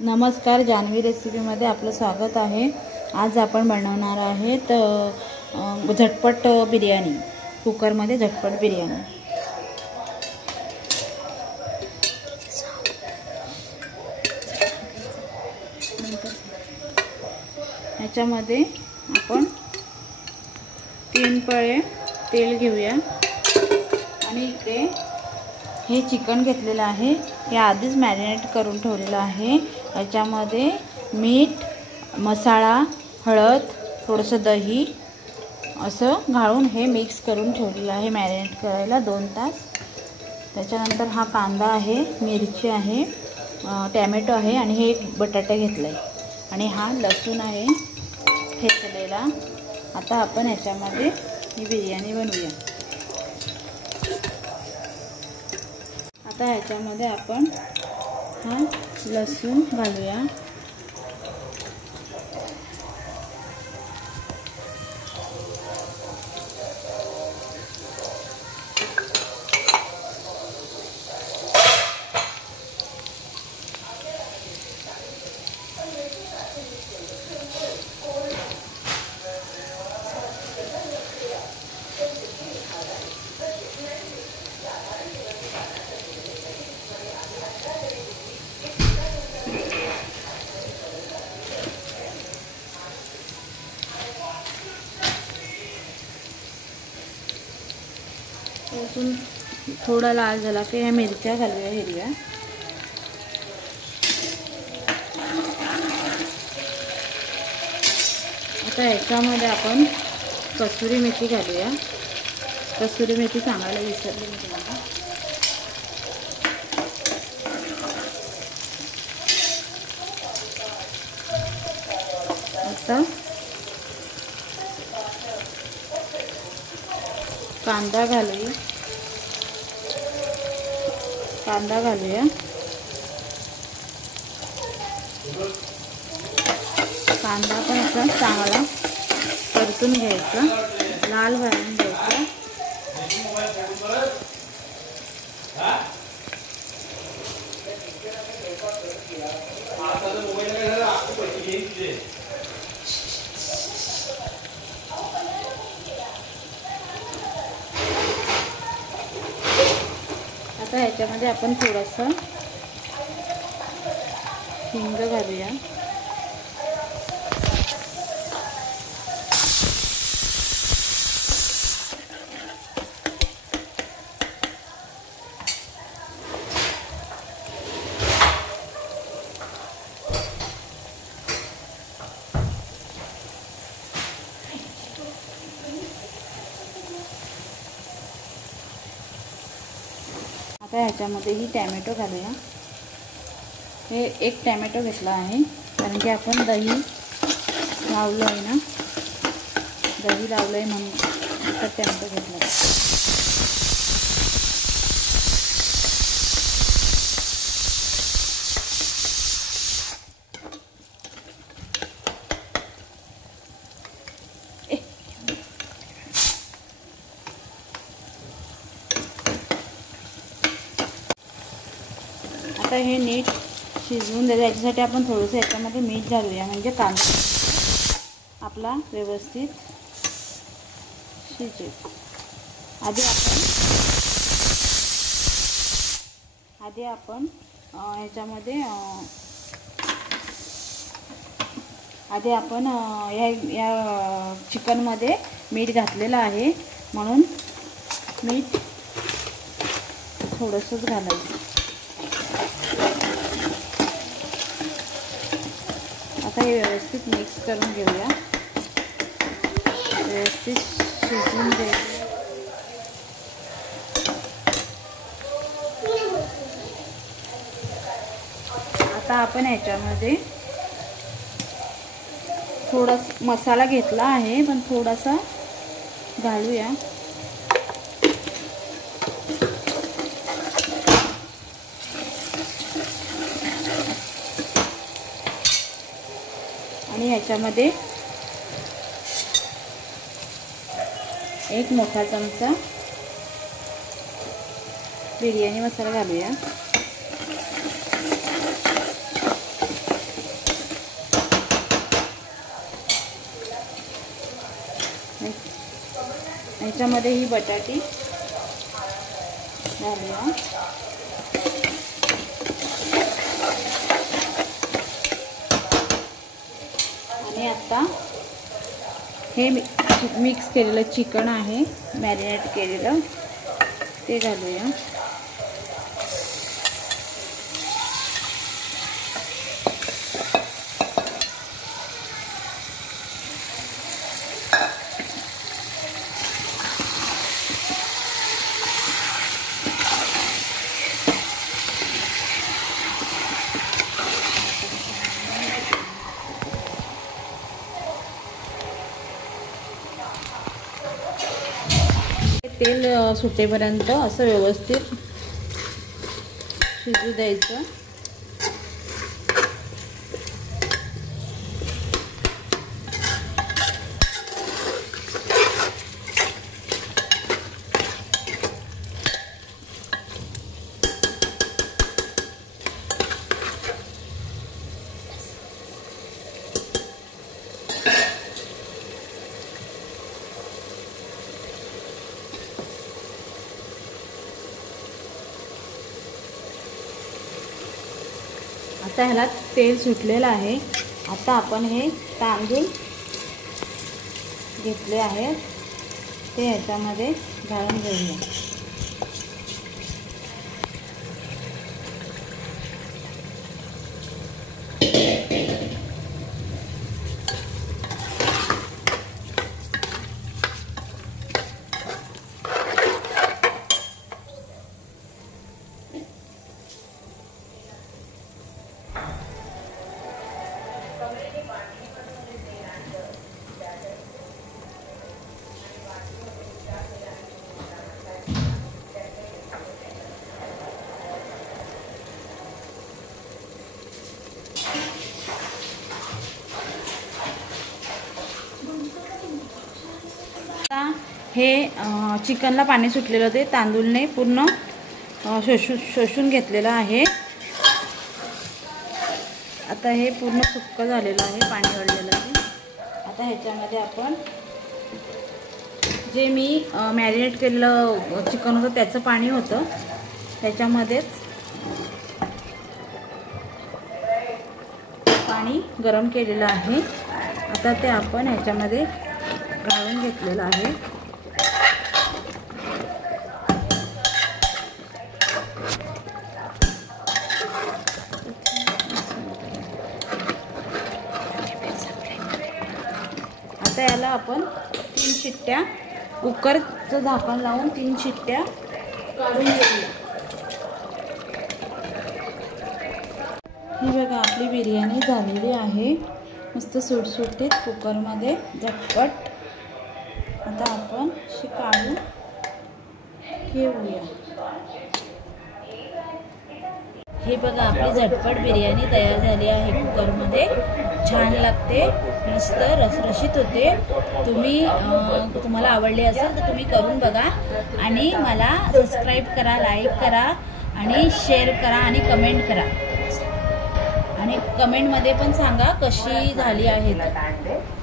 नमस्कार, जान्हवी रेसिपीमध्ये आपलं स्वागत आहे। आज आपण बनवणार आहेत झटपट बिर्याणी। कुकरमध्ये झटपट बिर्याणी। याच्यामध्ये आपण 3 पळे तेल घेऊया आणि इथे हे चिकन घेतलेलं आहे। हे आधीच मॅरिनेट करून ठेवलेलं आहे। याच्यामध्ये मीठ, मसाला, हळद, थोडंसं दही असं घालून हे मिक्स करून ठेवलेलं आहे मॅरिनेट करायला 2 तास। त्याच्यानंतर हा कांदा आहे, मिरची आहे, टोमॅटो आहे आणि हे एक बटाटा घेतलाय आणि हा लसूण आहे ठेचलेला। आता आपण याच्यामध्ये ही बिर्याणी बनवूया। आता ह्याच्यामध्ये आपण हा लसूण घालूया। लसूण थोडा लाल झाला की ह्या मिरच्या घालूया हिरव्या। आता याच्यामध्ये आपण कसुरी मेथी घालूया। कसुरी मेथी सांगायला विसरले मी तुम्हाला। आता कांदा घालूया। कांदा पण असा चांगला परतून घ्यायचा, लाल भाजून घ्यायचा। आता ह्याच्यामध्ये आपण थोडंसं हिंग घालूया। आता ह्याच्यामध्ये ही टोमॅटो घालूया। हे एक टोमॅटो घेतला आहे कारण की आपण दही लावलं आहे ना, दही लावलं आहे म्हणून आता टोमॅटो घेतला। आता हे नीट शिजवून द्यायचं। याच्यासाठी आपण थोडंसं याच्यामध्ये मीठ घालूया म्हणजे कांदा आपला व्यवस्थित शिजेल। आधी आपण ह्याच्यामध्ये या चिकनमध्ये मीठ घातलेलं आहे म्हणून मीठ थोडंसंच घालायचं। आता हे व्यवस्थित मिक्स करून घेऊया, व्यवस्थित शिजवून घ्यायचं। आता आपण ह्याच्यामध्ये थोडासा मसाला घेतला आहे पण थोडासा घालूया। आणि ह्याच्यामध्ये 1 मोठा चमचा बिर्याणी मसाला घालूया। ह्याच्यामध्ये ही बटाटी घालूया. आणि आता हे मिक्स केलेलं चिकन आहे, मॅरिनेट केलेलं, ते घालूया. तेल सुटेपर्यंत असं व्यवस्थित शिजू द्यायचं. आता ह्याला तेल सुटलेलं आहे. आता आपण हे तांदूळ घेतले आहेत ते ह्याच्यामध्ये घालून घेऊया. हे चिकनला पाणी सुटलेलं होते, तांदूळने पूर्ण शोषून घेतलेलं आहे. आता हे पूर्ण सुक्क झालेलं आहे, पाणी वाढलेलं आहे. आता ह्याच्यामध्ये आपण जे मी मॅरिनेट केलेलं चिकन होतं त्याचं पाणी होतं, त्याच्यामध्येच पाणी गरम केलेलं आहे. आता ते आपण ह्याच्यामध्ये घालून घेतलेलं आहे. आता याला आपण 3 शिट्ट्या, कुकरचं झाकण लावून 3 शिट्ट्या काढून घेऊया. ही बघा आपली बिर्याणी झालेली आहे, मस्त सुटसुटीत कुकरमध्ये झटपट. आता आपण अशी काढून घेऊया. हे बघा आपली झटपट बिर्याणी तयार झाली आहे. कुकरमध्ये छान लागते, मस्त रसरशीत होते. तुम्हाला आवडली असेल तर तुम्ही करून बघा आणि मला सबस्क्राईब करा, लाईक करा आणि शेअर करा आणि कमेंट करा. आणि कमेंटमध्ये पण सांगा कशी झाली आहे.